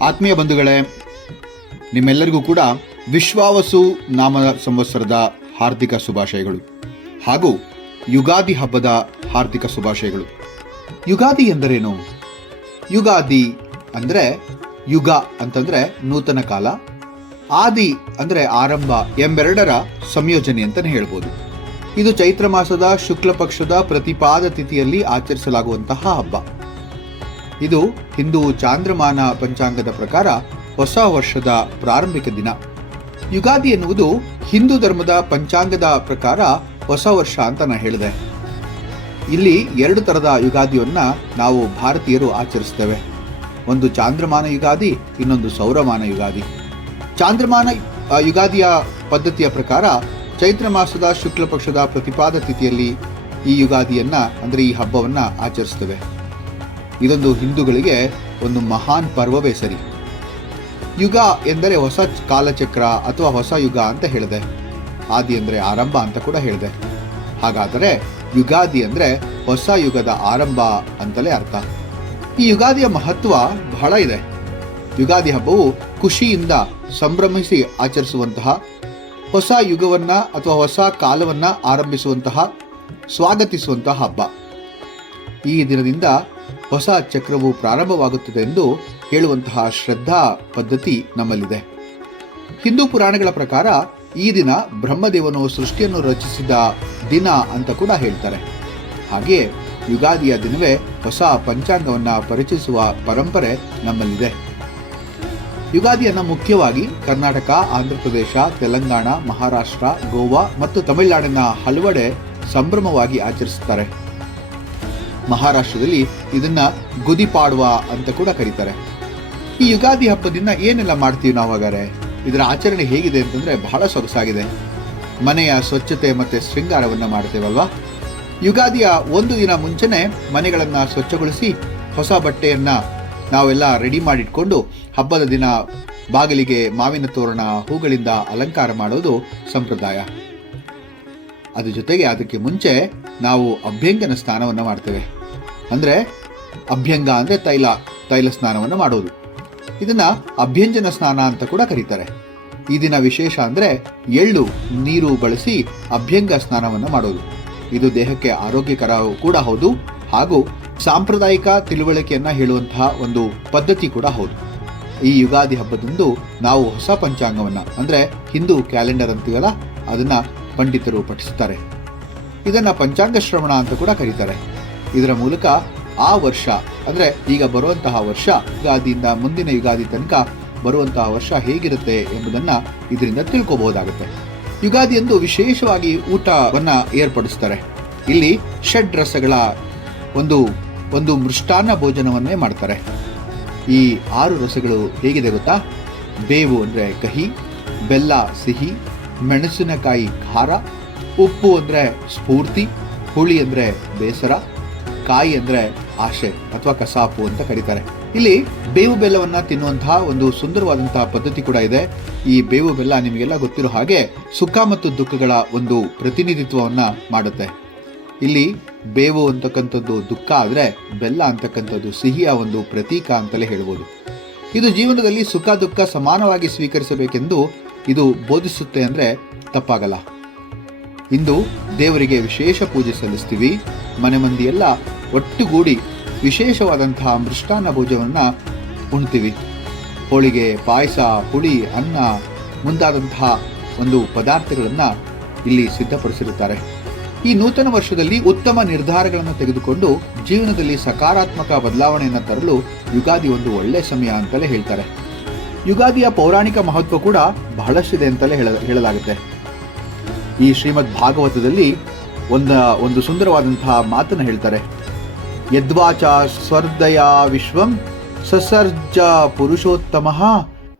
ಆತ್ಮೀಯ ಬಂಧುಗಳೇ, ನಿಮ್ಮೆಲ್ಲರಿಗೂ ಕೂಡ ವಿಶ್ವಾವಸು ನಾಮ ಸಂವತ್ಸರದ ಹಾರ್ದಿಕ ಶುಭಾಶಯಗಳು ಹಾಗೂ ಯುಗಾದಿ ಹಬ್ಬದ ಹಾರ್ದಿಕ ಶುಭಾಶಯಗಳು. ಯುಗಾದಿ ಎಂದರೇನು? ಯುಗಾದಿ ಅಂದರೆ ಯುಗ ಅಂತಂದರೆ ನೂತನ ಕಾಲ, ಆದಿ ಅಂದರೆ ಆರಂಭ ಎಂಬೆರಡರ ಸಂಯೋಜನೆ ಅಂತಲೇ ಹೇಳ್ಬೋದು. ಇದು ಚೈತ್ರ ಮಾಸದ ಶುಕ್ಲ ಪಕ್ಷದ ಪ್ರತಿಪಾದ ತಿಥಿಯಲ್ಲಿ ಆಚರಿಸಲಾಗುವಂತಹ ಹಬ್ಬ. ಇದು ಹಿಂದೂ ಚಾಂದ್ರಮಾನ ಪಂಚಾಂಗದ ಪ್ರಕಾರ ಹೊಸ ವರ್ಷದ ಪ್ರಾರಂಭಿಕ ದಿನ. ಯುಗಾದಿ ಎನ್ನುವುದು ಹಿಂದೂ ಧರ್ಮದ ಪಂಚಾಂಗದ ಪ್ರಕಾರ ಹೊಸ ವರ್ಷ ಅಂತ ನಾನು ಹೇಳಿದೆ. ಇಲ್ಲಿ ಎರಡು ಥರದ ಯುಗಾದಿಯನ್ನು ನಾವು ಭಾರತೀಯರು ಆಚರಿಸ್ತೇವೆ. ಒಂದು ಚಾಂದ್ರಮಾನ ಯುಗಾದಿ, ಇನ್ನೊಂದು ಸೌರಮಾನ ಯುಗಾದಿ. ಚಾಂದ್ರಮಾನ ಯುಗಾದಿಯ ಪದ್ಧತಿಯ ಪ್ರಕಾರ ಚೈತ್ರ ಮಾಸದ ಶುಕ್ಲ ಪಕ್ಷದ ಪ್ರತಿಪಾದ ತಿಥಿಯಲ್ಲಿ ಈ ಯುಗಾದಿಯನ್ನು ಅಂದರೆ ಈ ಹಬ್ಬವನ್ನು ಆಚರಿಸ್ತೇವೆ. ಇದೊಂದು ಹಿಂದೂಗಳಿಗೆ ಒಂದು ಮಹಾನ್ ಪರ್ವವೇ ಸರಿ. ಯುಗ ಎಂದರೆ ಹೊಸ ಕಾಲಚಕ್ರ ಅಥವಾ ಹೊಸ ಯುಗ ಅಂತ ಹೇಳಿದೆ. ಆದಿ ಅಂದರೆ ಆರಂಭ ಅಂತ ಕೂಡ ಹೇಳಿದೆ. ಹಾಗಾದರೆ ಯುಗಾದಿ ಅಂದರೆ ಹೊಸ ಯುಗದ ಆರಂಭ ಅಂತಲೇ ಅರ್ಥ. ಈ ಯುಗಾದಿಯ ಮಹತ್ವ ಬಹಳ ಇದೆ. ಯುಗಾದಿ ಹಬ್ಬವು ಖುಷಿಯಿಂದ ಸಂಭ್ರಮಿಸಿ ಆಚರಿಸುವಂತಹ, ಹೊಸ ಯುಗವನ್ನು ಅಥವಾ ಹೊಸ ಕಾಲವನ್ನು ಆರಂಭಿಸುವಂತಹ, ಸ್ವಾಗತಿಸುವಂತಹ ಹಬ್ಬ. ಈ ದಿನದಿಂದ ಹೊಸ ಚಕ್ರವು ಪ್ರಾರಂಭವಾಗುತ್ತದೆ ಎಂದು ಹೇಳುವಂತಹ ಶ್ರದ್ಧಾ ಪದ್ಧತಿ ನಮ್ಮಲ್ಲಿದೆ. ಹಿಂದೂ ಪುರಾಣಗಳ ಪ್ರಕಾರ ಈ ದಿನ ಬ್ರಹ್ಮದೇವನು ಸೃಷ್ಟಿಯನ್ನು ರಚಿಸಿದ ದಿನ ಅಂತ ಕೂಡ ಹೇಳ್ತಾರೆ. ಹಾಗೆಯೇ ಯುಗಾದಿಯ ದಿನವೇ ಹೊಸ ಪಂಚಾಂಗವನ್ನು ಪರಿಚಯಿಸುವ ಪರಂಪರೆ ನಮ್ಮಲ್ಲಿದೆ. ಯುಗಾದಿಯನ್ನು ಮುಖ್ಯವಾಗಿ ಕರ್ನಾಟಕ, ಆಂಧ್ರ ಪ್ರದೇಶ, ತೆಲಂಗಾಣ, ಮಹಾರಾಷ್ಟ್ರ, ಗೋವಾ ಮತ್ತು ತಮಿಳುನಾಡಿನ ಹಲವೆಡೆ ಸಂಭ್ರಮವಾಗಿ ಆಚರಿಸುತ್ತಾರೆ. ಮಹಾರಾಷ್ಟ್ರದಲ್ಲಿ ಇದನ್ನ ಗುದಿ ಪಾಡ್ವಾ ಅಂತ ಕೂಡ ಕರೀತಾರೆ. ಈ ಯುಗಾದಿ ಹಬ್ಬದಿಂದ ಏನೆಲ್ಲ ಮಾಡ್ತೀವಿ ನಾವು? ಹಾಗಾದ್ರೆ ಇದರ ಆಚರಣೆ ಹೇಗಿದೆ ಅಂತಂದ್ರೆ ಬಹಳ ಸೊಗಸಾಗಿದೆ. ಮನೆಯ ಸ್ವಚ್ಛತೆ ಮತ್ತೆ ಶೃಂಗಾರವನ್ನ ಮಾಡ್ತೇವಲ್ವಾ? ಯುಗಾದಿಯ ಒಂದು ದಿನ ಮುಂಚೆನೆ ಮನೆಗಳನ್ನ ಸ್ವಚ್ಛಗೊಳಿಸಿ ಹೊಸ ಬಟ್ಟೆಯನ್ನ ನಾವೆಲ್ಲ ರೆಡಿ ಮಾಡಿಟ್ಕೊಂಡು ಹಬ್ಬದ ದಿನ ಬಾಗಿಲಿಗೆ ಮಾವಿನ ತೋರಣ, ಹೂಗಳಿಂದ ಅಲಂಕಾರ ಮಾಡೋದು ಸಂಪ್ರದಾಯ. ಅದ್ರ ಜೊತೆಗೆ ಅದಕ್ಕೆ ಮುಂಚೆ ನಾವು ಅಭ್ಯಂಗನ ಸ್ನಾನವನ್ನು ಮಾಡ್ತೇವೆ. ಅಂದರೆ ಅಭ್ಯಂಗ ಅಂದರೆ ತೈಲ ಸ್ನಾನವನ್ನು ಮಾಡೋದು. ಇದನ್ನ ಅಭ್ಯಂಜನ ಸ್ನಾನ ಅಂತ ಕೂಡ ಕರೀತಾರೆ. ಈ ದಿನ ವಿಶೇಷ ಅಂದರೆ ಎಳ್ಳು ನೀರು ಬಳಸಿ ಅಭ್ಯಂಗ ಸ್ನಾನವನ್ನು ಮಾಡೋದು. ಇದು ದೇಹಕ್ಕೆ ಆರೋಗ್ಯಕರ ಕೂಡ ಹೌದು ಹಾಗೂ ಸಾಂಪ್ರದಾಯಿಕ ತಿಳುವಳಿಕೆಯನ್ನ ಹೇಳುವಂತಹ ಒಂದು ಪದ್ಧತಿ ಕೂಡ ಹೌದು. ಈ ಯುಗಾದಿ ಹಬ್ಬದಂದು ನಾವು ಹೊಸ ಪಂಚಾಂಗವನ್ನು ಅಂದರೆ ಹಿಂದೂ ಕ್ಯಾಲೆಂಡರ್ ಅಂತೀವಲ್ಲ, ಅದನ್ನ ಪಂಡಿತರು ಪಠಿಸುತ್ತಾರೆ. ಇದನ್ನ ಪಂಚಾಂಗ ಶ್ರವಣ ಅಂತ ಕೂಡ ಕರೀತಾರೆ. ಇದರ ಮೂಲಕ ಆ ವರ್ಷ ಅಂದರೆ ಈಗ ಬರುವಂತಹ ವರ್ಷ, ಯುಗಾದಿಯಿಂದ ಮುಂದಿನ ಯುಗಾದಿ ತನಕ ಬರುವಂತಹ ವರ್ಷ ಹೇಗಿರುತ್ತೆ ಎಂಬುದನ್ನ ಇದರಿಂದ ತಿಳ್ಕೋಬಹುದಾಗುತ್ತೆ. ಯುಗಾದಿಯಂದು ವಿಶೇಷವಾಗಿ ಊಟವನ್ನ ಏರ್ಪಡಿಸ್ತಾರೆ. ಇಲ್ಲಿ ಷಡ್ ರಸಗಳ ಒಂದು ಮೃಷ್ಟಾನ್ನ ಭೋಜನವನ್ನೇ ಮಾಡ್ತಾರೆ. ಈ 6 ರಸಗಳು ಹೇಗಿದೆ ಗೊತ್ತಾ? ಬೇವು ಅಂದರೆ ಕಹಿ, ಬೆಲ್ಲ ಸಿಹಿ, ಮೆಣಸಿನಕಾಯಿ ಖಾರ, ಉಪ್ಪು ಅಂದರೆ ಸ್ಫೂರ್ತಿ, ಹುಳಿ ಅಂದರೆ ಬೇಸರ, ಕಾಯಿ ಅಂದರೆ ಆಶೆ ಅಥವಾ ಕಸಾಪು ಅಂತ ಕರೀತಾರೆ. ಇಲ್ಲಿ ಬೇವು ಬೆಲ್ಲವನ್ನ ತಿನ್ನುವಂತಹ ಒಂದು ಸುಂದರವಾದಂತಹ ಪದ್ಧತಿ ಕೂಡ ಇದೆ. ಈ ಬೇವು ಬೆಲ್ಲ ನಿಮಗೆಲ್ಲ ಗೊತ್ತಿರೋ ಹಾಗೆ ಸುಖ ಮತ್ತು ದುಃಖಗಳ ಒಂದು ಪ್ರತಿನಿಧಿತ್ವವನ್ನ ಮಾಡುತ್ತೆ. ಇಲ್ಲಿ ಬೇವು ಅಂತಕ್ಕಂಥದ್ದು ದುಃಖ ಆದರೆ ಬೆಲ್ಲ ಅಂತಕ್ಕಂಥದ್ದು ಸಿಹಿಯ ಒಂದು ಪ್ರತೀಕ ಅಂತಲೇ ಹೇಳ್ಬೋದು. ಇದು ಜೀವನದಲ್ಲಿ ಸುಖ ದುಃಖ ಸಮಾನವಾಗಿ ಸ್ವೀಕರಿಸಬೇಕೆಂದು ಇದು ಬೋಧಿಸುತ್ತೆ ಅಂದರೆ ತಪ್ಪಾಗಲ್ಲ. ಇಂದು ದೇವರಿಗೆ ವಿಶೇಷ ಪೂಜೆ ಸಲ್ಲಿಸ್ತೀವಿ. ಮನೆ ಮಂದಿಯೆಲ್ಲ ಒಟ್ಟುಗೂಡಿ ವಿಶೇಷವಾದಂತಹ ಮೃಷ್ಟಾನ್ನ ಭೋಜನವನ್ನು ಉಣ್ತೀವಿ. ಹೋಳಿಗೆ, ಪಾಯಸ, ಹುಳಿ, ಅನ್ನ ಮುಂತಾದಂತಹ ಒಂದು ಪದಾರ್ಥಗಳನ್ನು ಇಲ್ಲಿ ಸಿದ್ಧಪಡಿಸಿರುತ್ತಾರೆ. ಈ ನೂತನ ವರ್ಷದಲ್ಲಿ ಉತ್ತಮ ನಿರ್ಧಾರಗಳನ್ನು ತೆಗೆದುಕೊಂಡು ಜೀವನದಲ್ಲಿ ಸಕಾರಾತ್ಮಕ ಬದಲಾವಣೆಯನ್ನು ತರಲು ಯುಗಾದಿ ಒಂದು ಒಳ್ಳೆಯ ಸಮಯ ಅಂತಲೇ ಹೇಳ್ತಾರೆ. ಯುಗಾದಿಯ ಪೌರಾಣಿಕ ಮಹತ್ವ ಕೂಡ ಬಹಳಷ್ಟಿದೆ ಅಂತಲೇ ಹೇಳಲಾಗುತ್ತೆ. ಈ ಶ್ರೀಮದ್ ಭಾಗವತದಲ್ಲಿ ಒಂದು ಸುಂದರವಾದಂತಹ ಮಾತನ್ನು ಹೇಳ್ತಾರೆ. ಯದ್ವಾಚ ಸ್ವರ್ಧಯ ವಿಶ್ವಂ ಸಸರ್ಜ ಪುರುಷೋತ್ತಮಃ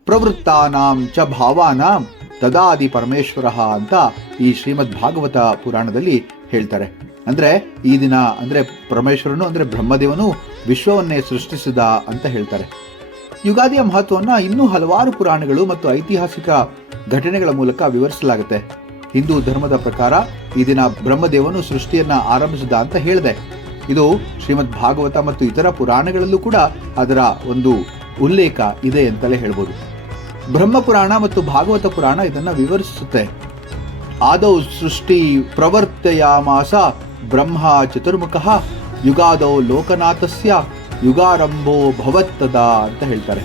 ಪ್ರವೃತ್ತಾನಾಂ ಚ ಭಾವಾನಾಂ ತದಾದಿ ಪರಮೇಶ್ವರ ಅಂತ ಈ ಶ್ರೀಮದ್ ಭಾಗವತ ಪುರಾಣದಲ್ಲಿ ಹೇಳ್ತಾರೆ. ಅಂದ್ರೆ ಈ ದಿನ ಅಂದ್ರೆ ಪರಮೇಶ್ವರನು ಅಂದ್ರೆ ಬ್ರಹ್ಮದೇವನು ವಿಶ್ವವನ್ನೇ ಸೃಷ್ಟಿಸಿದ ಅಂತ ಹೇಳ್ತಾರೆ. ಯುಗಾದಿಯ ಮಹತ್ವವನ್ನು ಇನ್ನೂ ಹಲವಾರು ಪುರಾಣಗಳು ಮತ್ತು ಐತಿಹಾಸಿಕ ಘಟನೆಗಳ ಮೂಲಕ ವಿವರಿಸಲಾಗುತ್ತೆ. ಹಿಂದೂ ಧರ್ಮದ ಪ್ರಕಾರ ಈ ದಿನ ಬ್ರಹ್ಮದೇವನು ಸೃಷ್ಟಿಯನ್ನ ಆರಂಭಿಸಿದ ಅಂತ ಹೇಳಿದೆ. ಇದು ಶ್ರೀಮದ್ ಭಾಗವತ ಮತ್ತು ಇತರ ಪುರಾಣಗಳಲ್ಲೂ ಕೂಡ ಅದರ ಒಂದು ಉಲ್ಲೇಖ ಇದೆ ಅಂತಲೇ ಹೇಳ್ಬೋದು. ಬ್ರಹ್ಮಪುರಾಣ ಮತ್ತು ಭಾಗವತ ಪುರಾಣ ಇದನ್ನ ವಿವರಿಸುತ್ತೆ. ಆದೌ ಸೃಷ್ಟಿ ಪ್ರವರ್ತಯಾಮಾಸ ಬ್ರಹ್ಮ ಚತುರ್ಮುಖಃ ಯುಗಾದೌ ಲೋಕನಾಥಸ್ಯ ಯುಗಾರಂಭೋ ಭವತ್ತದ ಅಂತ ಹೇಳ್ತಾರೆ.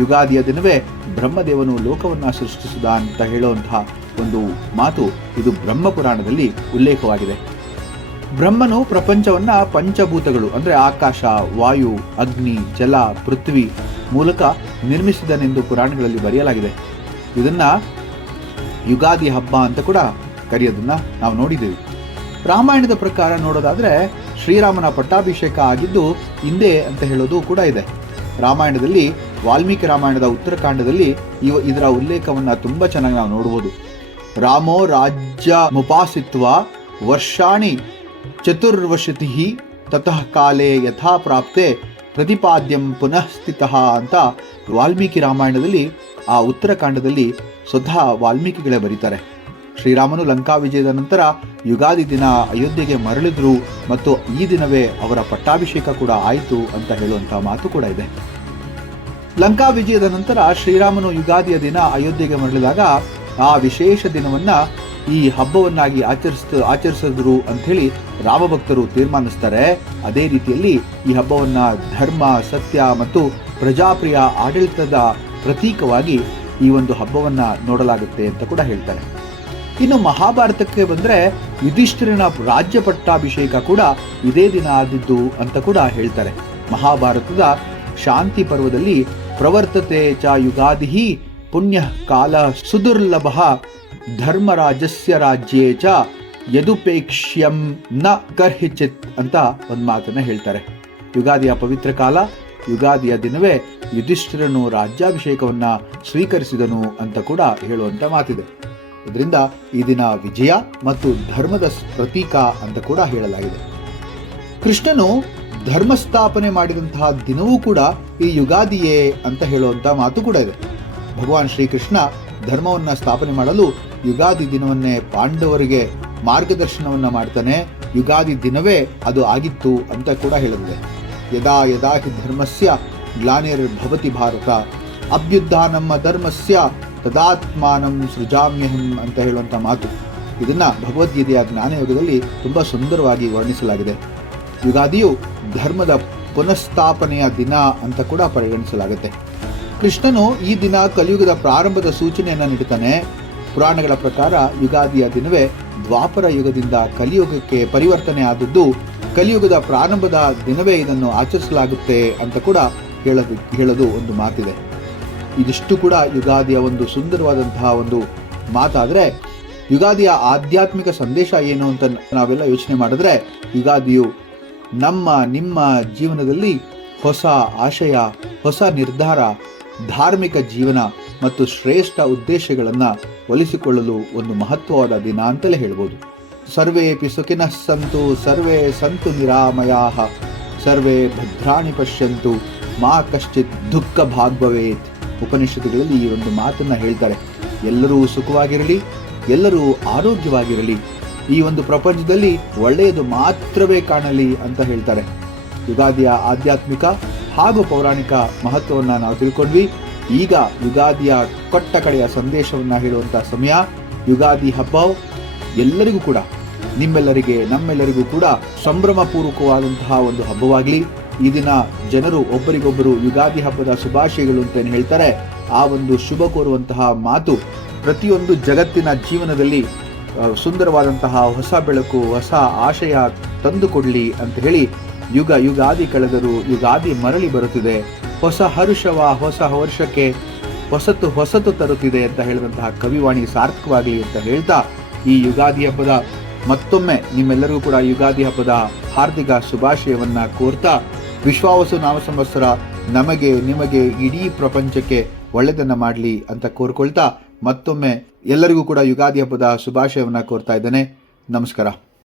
ಯುಗಾದಿಯ ದಿನವೇ ಬ್ರಹ್ಮದೇವನು ಲೋಕವನ್ನ ಸೃಷ್ಟಿಸಿದ ಅಂತ ಹೇಳುವಂತಹ ಒಂದು ಮಾತು ಇದು ಬ್ರಹ್ಮಪುರಾಣದಲ್ಲಿ ಉಲ್ಲೇಖವಾಗಿದೆ. ಬ್ರಹ್ಮನು ಪ್ರಪಂಚವನ್ನ ಪಂಚಭೂತಗಳು ಅಂದ್ರೆ ಆಕಾಶ, ವಾಯು, ಅಗ್ನಿ, ಜಲ, ಪೃಥ್ವಿ ಮೂಲಕ ನಿರ್ಮಿಸಿದನೆಂದು ಪುರಾಣಗಳಲ್ಲಿ ಬರೆಯಲಾಗಿದೆ. ಇದನ್ನ ಯುಗಾದಿ ಹಬ್ಬ ಅಂತ ಕೂಡ ಕರೆಯೋದನ್ನ ನಾವು ನೋಡಿದ್ದೇವೆ. ರಾಮಾಯಣದ ಪ್ರಕಾರ ನೋಡೋದಾದ್ರೆ ಶ್ರೀರಾಮನ ಪಟ್ಟಾಭಿಷೇಕ ಆಗಿದ್ದು ಹಿಂದೆ ಅಂತ ಹೇಳೋದು ಕೂಡ ಇದೆ. ರಾಮಾಯಣದಲ್ಲಿ ವಾಲ್ಮೀಕಿ ರಾಮಾಯಣದ ಉತ್ತರಕಾಂಡದಲ್ಲಿ ಇದರ ಉಲ್ಲೇಖವನ್ನ ತುಂಬಾ ಚೆನ್ನಾಗಿ ನಾವು ನೋಡಬಹುದು. ರಾಮೋ ರಾಜ್ಯ ಮುಪಾಸಿತ್ವ ವರ್ಷಾಣಿ ಚತುರ್ವಶತಿ ತತಃ ಕಾಲೇ ಯಥಾ ಪ್ರಾಪ್ತೆ ಪ್ರತಿಪಾದ್ಯಂ ಪುನಃ ಸ್ಥಿತಃ ಅಂತ ವಾಲ್ಮೀಕಿ ರಾಮಾಯಣದಲ್ಲಿ ಆ ಉತ್ತರಕಾಂಡದಲ್ಲಿ ಸ್ವತಃ ವಾಲ್ಮೀಕಿಗಳೇ ಬರೀತಾರೆ. ಶ್ರೀರಾಮನು ಲಂಕಾ ವಿಜಯದ ನಂತರ ಯುಗಾದಿ ದಿನ ಅಯೋಧ್ಯೆಗೆ ಮರಳಿದ್ರು ಮತ್ತು ಈ ದಿನವೇ ಅವರ ಪಟ್ಟಾಭಿಷೇಕ ಕೂಡ ಆಯಿತು ಅಂತ ಹೇಳುವಂತಹ ಮಾತು ಕೂಡ ಇದೆ. ಲಂಕಾ ವಿಜಯದ ನಂತರ ಶ್ರೀರಾಮನು ಯುಗಾದಿಯ ದಿನ ಅಯೋಧ್ಯೆಗೆ ಮರಳಿದಾಗ ಆ ವಿಶೇಷ ದಿನವನ್ನ ಈ ಹಬ್ಬವನ್ನಾಗಿ ಆಚರಿಸಿದ್ರು ಅಂತ ಹೇಳಿ ರಾಮಭಕ್ತರು ತೀರ್ಮಾನಿಸ್ತಾರೆ. ಅದೇ ರೀತಿಯಲ್ಲಿ ಈ ಹಬ್ಬವನ್ನ ಧರ್ಮ, ಸತ್ಯ ಮತ್ತು ಪ್ರಜಾಪ್ರಿಯ ಆಡಳಿತದ ಪ್ರತೀಕವಾಗಿ ಈ ಒಂದು ಹಬ್ಬವನ್ನ ನೋಡಲಾಗುತ್ತೆ ಅಂತ ಕೂಡ ಹೇಳ್ತಾರೆ. ಇನ್ನು ಮಹಾಭಾರತಕ್ಕೆ ಬಂದ್ರೆ ಯುಧಿಷ್ಠಿರನ ರಾಜ್ಯ ಪಟ್ಟಾಭಿಷೇಕ ಕೂಡ ಇದೇ ದಿನ ಆದಿದ್ದು ಅಂತ ಕೂಡ ಹೇಳ್ತಾರೆ. ಮಹಾಭಾರತದ ಶಾಂತಿ ಪರ್ವದಲ್ಲಿ ಪ್ರವರ್ತತೆ ಚ ಯುಗಾದಿ ಪುಣ್ಯ ಕಾಲ ಸುದುರ್ಲಭ ಧರ್ಮರಾಜಸ್ಯ ರಾಜ್ಯೇ ಚ ಯದುಪೇಕ್ಷ್ಯಂ ನ ಕರ್ಹಿಚಿತ್ ಅಂತ ಒಂದು ಮಾತನ್ನ ಹೇಳ್ತಾರೆ. ಯುಗಾದಿಯ ಪವಿತ್ರ ಕಾಲ, ಯುಗಾದಿಯ ದಿನವೇ ಯುಧಿಷ್ಠಿರನು ರಾಜ್ಯಾಭಿಷೇಕವನ್ನ ಸ್ವೀಕರಿಸಿದನು ಅಂತ ಕೂಡ ಹೇಳುವಂತ ಮಾತಿದೆ. ಇದರಿಂದ ಈ ದಿನ ವಿಜಯ ಮತ್ತು ಧರ್ಮದ ಪ್ರತೀಕ ಅಂತ ಕೂಡ ಹೇಳಲಾಗಿದೆ. ಕೃಷ್ಣನು ಧರ್ಮಸ್ಥಾಪನೆ ಮಾಡಿದಂತಹ ದಿನವೂ ಕೂಡ ಈ ಯುಗಾದಿಯೇ ಅಂತ ಹೇಳುವಂತ ಮಾತು ಕೂಡ ಇದೆ. ಭಗವಾನ್ ಶ್ರೀಕೃಷ್ಣ ಧರ್ಮವನ್ನ ಸ್ಥಾಪನೆ ಮಾಡಲು ಯುಗಾದಿ ದಿನವನ್ನೇ ಪಾಂಡವರಿಗೆ ಮಾರ್ಗದರ್ಶನವನ್ನ ಮಾಡ್ತಾನೆ. ಯುಗಾದಿ ದಿನವೇ ಅದು ಆಗಿತ್ತು ಅಂತ ಕೂಡ ಹೇಳಿದೆ. ಯದಾ ಯದಾ ಹಿ ಧರ್ಮಸ್ಯ ಗ್ಲಾನಿರ್ಭವತಿ ಭಾರತ ಅಭ್ಯುತ್ಥಾನಂ ಧರ್ಮಸ್ಯ ತದಾತ್ಮಾನಂ ಸೃಜಾಮ್ಯಹಂ ಅಂತ ಹೇಳುವಂತ ಮಾತು. ಇದನ್ನ ಭಗವದ್ಗೀತೆಯ ಜ್ಞಾನಯೋಗದಲ್ಲಿ ತುಂಬಾ ಸುಂದರವಾಗಿ ವರ್ಣಿಸಲಾಗಿದೆ. ಯುಗಾದಿಯು ಧರ್ಮದ ಪುನಃಸ್ಥಾಪನೆಯ ದಿನ ಅಂತ ಕೂಡ ಪರಿಗಣಿಸಲಾಗುತ್ತೆ. ಕೃಷ್ಣನು ಈ ದಿನ ಕಲಿಯುಗದ ಪ್ರಾರಂಭದ ಸೂಚನೆಯನ್ನ ನೀಡುತ್ತಾನೆ. ಪುರಾಣಗಳ ಪ್ರಕಾರ ಯುಗಾದಿಯ ದಿನವೇ ದ್ವಾಪರ ಯುಗದಿಂದ ಕಲಿಯುಗಕ್ಕೆ ಪರಿವರ್ತನೆ ಆದದ್ದು. ಕಲಿಯುಗದ ಪ್ರಾರಂಭದ ದಿನವೇ ಇದನ್ನು ಆಚರಿಸಲಾಗುತ್ತೆ ಅಂತ ಕೂಡ ಹೇಳೋದು ಒಂದು ಮಾತಿದೆ. ಇದಿಷ್ಟು ಕೂಡ ಯುಗಾದಿಯ ಒಂದು ಸುಂದರವಾದಂತಹ ಒಂದು ಮಾತಾದ್ರೆ, ಯುಗಾದಿಯ ಆಧ್ಯಾತ್ಮಿಕ ಸಂದೇಶ ಏನು ಅಂತ ನಾವೆಲ್ಲ ಯೋಚನೆ ಮಾಡಿದ್ರೆ, ಯುಗಾದಿಯು ನಿಮ್ಮ ಜೀವನದಲ್ಲಿ ಹೊಸ ಆಶಯ, ಹೊಸ ನಿರ್ಧಾರ, ಧಾರ್ಮಿಕ ಜೀವನ ಮತ್ತು ಶ್ರೇಷ್ಠ ಉದ್ದೇಶಗಳನ್ನ ಒಲಿಸಿಕೊಳ್ಳಲು ಒಂದು ಮಹತ್ವವಾದ ದಿನ ಅಂತಲೇ ಹೇಳ್ಬೋದು. ಸರ್ವೇಪಿ ಸುಖಿನಃ ಸಂತು ಸರ್ವೇ ಸಂತು ನಿರಾಮಯಾಃ ಸರ್ವೇ ಭದ್ರಾಣಿ ಪಶ್ಯಂತು ಮಾ ಕಶ್ಚಿತ್ ದುಃಖ ಭಾಗ್ ಭವೇತ್. ಉಪನಿಷತ್ತುಗಳಲ್ಲಿ ಈ ಒಂದು ಮಾತನ್ನ ಹೇಳ್ತಾರೆ. ಎಲ್ಲರೂ ಸುಖವಾಗಿರಲಿ, ಎಲ್ಲರೂ ಆರೋಗ್ಯವಾಗಿರಲಿ, ಈ ಒಂದು ಪ್ರಪಂಚದಲ್ಲಿ ಒಳ್ಳೆಯದು ಮಾತ್ರವೇ ಕಾಣಲಿ ಅಂತ ಹೇಳ್ತಾರೆ. ಯುಗಾದಿಯ ಆಧ್ಯಾತ್ಮಿಕ ಹಾಗೂ ಪೌರಾಣಿಕ ಮಹತ್ವವನ್ನು ನಾವು ತಿಳ್ಕೊಂಡ್ವಿ. ಈಗ ಯುಗಾದಿಯ ಕೊಟ್ಟ ಕಡೆಯ ಸಂದೇಶವನ್ನ ಹೇಳುವಂತ ಸಮಯ. ಯುಗಾದಿ ಹಬ್ಬವು ಎಲ್ಲರಿಗೂ ಕೂಡ, ನಿಮ್ಮೆಲ್ಲರಿಗೆ ನಮ್ಮೆಲ್ಲರಿಗೂ ಕೂಡ ಸಂಭ್ರಮ ಪೂರ್ವಕವಾದಂತಹ ಒಂದು ಹಬ್ಬವಾಗಲಿ. ಈ ದಿನ ಜನರು ಒಬ್ಬರಿಗೊಬ್ಬರು ಯುಗಾದಿ ಹಬ್ಬದ ಶುಭಾಶಯಗಳು ಅಂತ ಹೇಳ್ತಾರೆ. ಆ ಒಂದು ಶುಭ ಕೋರುವಂತಹ ಮಾತು ಪ್ರತಿಯೊಂದು ಜಗತ್ತಿನ ಜೀವನದಲ್ಲಿ ಸುಂದರವಾದಂತಹ ಹೊಸ ಬೆಳಕು, ಹೊಸ ಆಶಯ ತಂದುಕೊಡ್ಲಿ ಅಂತ ಹೇಳಿ ಯುಗಾದಿ ಕಳೆದರೂ ಯುಗಾದಿ ಮರಳಿ ಬರುತ್ತಿದೆ. ಹೊಸ ಹರುಷವ ಹೊಸ ವರ್ಷಕ್ಕೆ ಹೊಸತು ತರುತ್ತಿದೆ ಅಂತ ಹೇಳಿದಂತಹ ಕವಿವಾಣಿ ಸಾರ್ಥಕವಾಗಲಿ ಅಂತ ಹೇಳ್ತಾ, ಈ ಯುಗಾದಿ ಹಬ್ಬದ ಮತ್ತೊಮ್ಮೆ ನಿಮ್ಮೆಲ್ಲರಿಗೂ ಕೂಡ ಯುಗಾದಿ ಹಬ್ಬದ ಹಾರ್ದಿಕ ಶುಭಾಶಯವನ್ನ ಕೋರ್ತಾ, ವಿಶ್ವಾವಸು ನಾಮ ಸಂವತ್ಸರ ನಮಗೆ ನಿಮಗೆ ಇಡೀ ಪ್ರಪಂಚಕ್ಕೆ ಒಳ್ಳೆಯದನ್ನ ಮಾಡಲಿ ಅಂತ ಕೋರ್ಕೊಳ್ತಾ, ಮತ್ತೊಮ್ಮೆ ಎಲ್ಲರಿಗೂ ಕೂಡ ಯುಗಾದಿ ಹಬ್ಬದ ಶುಭಾಶಯವನ್ನ ಕೋರ್ತಾ ಇದ್ದೇನೆ. ನಮಸ್ಕಾರ.